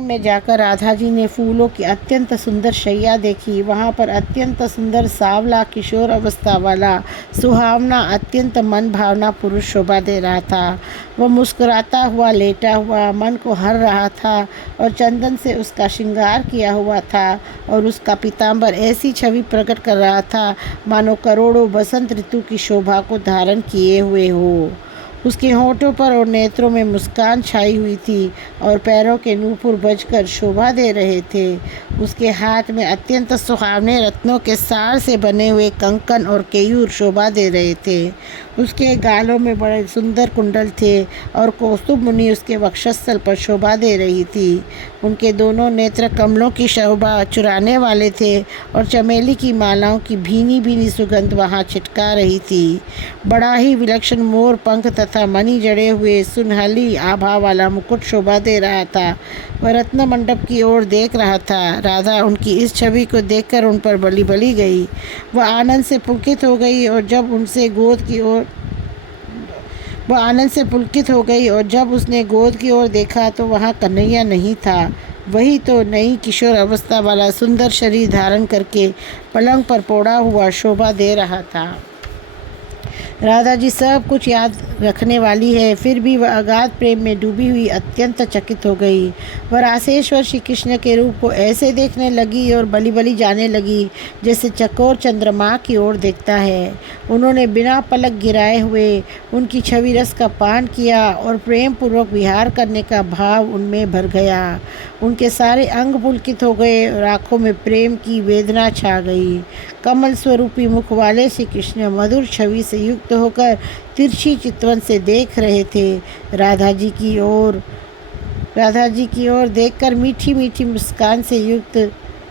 में जाकर राधा जी ने फूलों की अत्यंत सुंदर शैया देखी। वहाँ पर अत्यंत सुंदर सावला किशोर अवस्था वाला सुहावना अत्यंत मन भावना पुरुष शोभा दे रहा था। वह मुस्कुराता हुआ लेटा हुआ मन को हर रहा था और चंदन से उसका श्रृंगार किया हुआ था और उसका पीताम्बर ऐसी छवि प्रकट कर रहा था मानो करोड़ों बसंत ऋतु की शोभा को धारण किए हुए हो। उसके होठों पर और नेत्रों में मुस्कान छाई हुई थी और पैरों के नूपुर बजकर शोभा दे रहे थे। उसके हाथ में अत्यंत सुहावने रत्नों के सार से बने हुए कंकन और केयूर शोभा दे रहे थे। उसके गालों में बड़े सुंदर कुंडल थे और कौस्तुभ मुनि उसके वक्षस्थल पर शोभा दे रही थी। उनके दोनों नेत्र कमलों की शोभा चुराने वाले थे और चमेली की मालाओं की भीनी भीनी सुगंध वहाँ छिटका रही थी। बड़ा ही विलक्षण मोर पंख तथा मणि जड़े हुए सुनहली आभा वाला मुकुट शोभा दे रहा था। वह रत्न मंडप की ओर देख रहा था। राधा उनकी इस छवि को देखकर उन पर बली बली गई। वह आनंद से पुलकित हो गई और जब उसने गोद की ओर देखा तो वहाँ कन्हैया नहीं था। वही तो नई किशोर अवस्था वाला सुंदर शरीर धारण करके पलंग पर पौड़ा हुआ शोभा दे रहा था। राधा जी सब कुछ याद रखने वाली है, फिर भी वह अगाध प्रेम में डूबी हुई अत्यंत चकित हो गई। वह रासेश्वर श्री कृष्ण के रूप को ऐसे देखने लगी और बली बली जाने लगी जैसे चकोर चंद्रमा की ओर देखता है। उन्होंने बिना पलक गिराए हुए उनकी छवि रस का पान किया और प्रेम पूर्वक विहार करने का भाव उनमें भर गया। उनके सारे अंग पुलकित हो गए और आँखों में प्रेम की वेदना छा गई। कमल स्वरूपी मुख वाले श्री कृष्ण मधुर छवि से युक्त होकर तिरछी चितवन से देख रहे थे। राधा जी की ओर देखकर मीठी मीठी मुस्कान से युक्त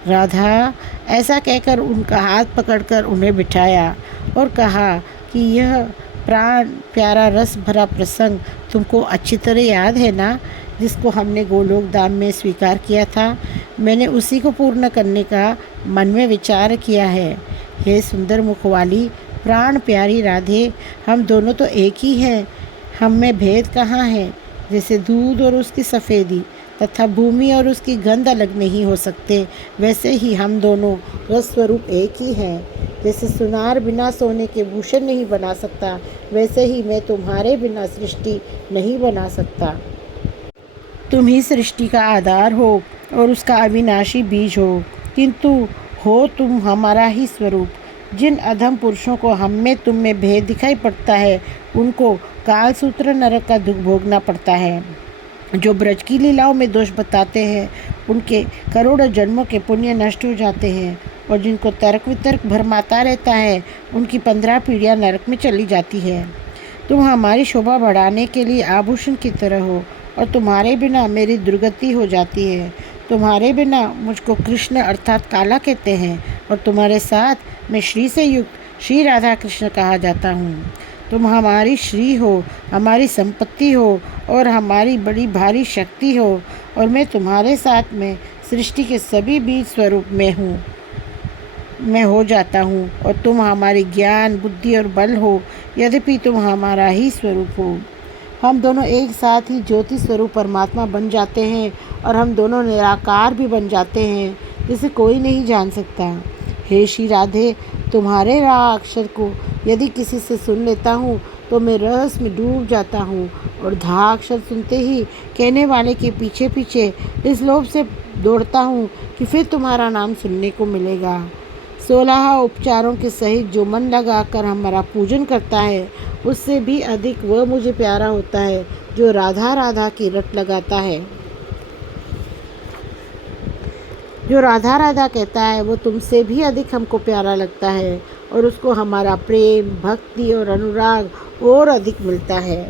राधा, ऐसा कहकर उनका हाथ पकड़कर उन्हें बिठाया और कहा कि यह प्राण प्यारा रस भरा प्रसंग तुमको अच्छी तरह याद है ना, जिसको हमने गोलोक धाम में स्वीकार किया था। मैंने उसी को पूर्ण करने का मन में विचार किया है। हे सुंदर मुख वाली प्राण प्यारी राधे, हम दोनों तो एक ही हैं। हम में भेद कहाँ है। जैसे दूध और उसकी सफ़ेदी तथा भूमि और उसकी गंध अलग नहीं हो सकते, वैसे ही हम दोनों रस स्वरूप एक ही हैं। जैसे सुनार बिना सोने के भूषण नहीं बना सकता, वैसे ही मैं तुम्हारे बिना सृष्टि नहीं बना सकता। तुम ही सृष्टि का आधार हो और उसका अविनाशी बीज हो, किंतु हो तुम हमारा ही स्वरूप। जिन अधम पुरुषों को हम में तुम में भेद दिखाई पड़ता है, उनको कालसूत्र नरक का दुख भोगना पड़ता है। जो ब्रज की लीलाओं में दोष बताते हैं, उनके करोड़ों जन्मों के पुण्य नष्ट हो जाते हैं, और जिनको तर्क वितर्क भरमाता रहता है, उनकी 15 पीढ़ियाँ नरक में चली जाती है। तुम हमारी शोभा बढ़ाने के लिए आभूषण की तरह हो और तुम्हारे बिना मेरी दुर्गति हो जाती है। तुम्हारे बिना मुझको कृष्ण अर्थात काला कहते हैं और तुम्हारे साथ मैं श्री से युक्त श्री राधा कृष्ण कहा जाता हूँ। तुम हमारी श्री हो, हमारी संपत्ति हो और हमारी बड़ी भारी शक्ति हो, और मैं तुम्हारे साथ में सृष्टि के सभी बीज स्वरूप मैं हो जाता हूँ, और तुम हमारी ज्ञान बुद्धि और बल हो, यद्यपि तुम हमारा ही स्वरूप हो। हम दोनों एक साथ ही ज्योति स्वरूप परमात्मा बन जाते हैं और हम दोनों निराकार भी बन जाते हैं, जिसे कोई नहीं जान सकता। हे श्री राधे, तुम्हारे रा अक्षर को यदि किसी से सुन लेता हूँ तो मैं रस में डूब जाता हूँ, और धा अक्षर सुनते ही कहने वाले के पीछे पीछे इस लोभ से दौड़ता हूँ कि फिर तुम्हारा नाम सुनने को मिलेगा। 16 उपचारों के सहित जो मन लगाकर हमारा पूजन करता है, उससे भी अधिक वह मुझे प्यारा होता है जो राधा राधा की रट लगाता है। जो राधा राधा कहता है वो तुमसे भी अधिक हमको प्यारा लगता है, और उसको हमारा प्रेम भक्ति और अनुराग और अधिक मिलता है।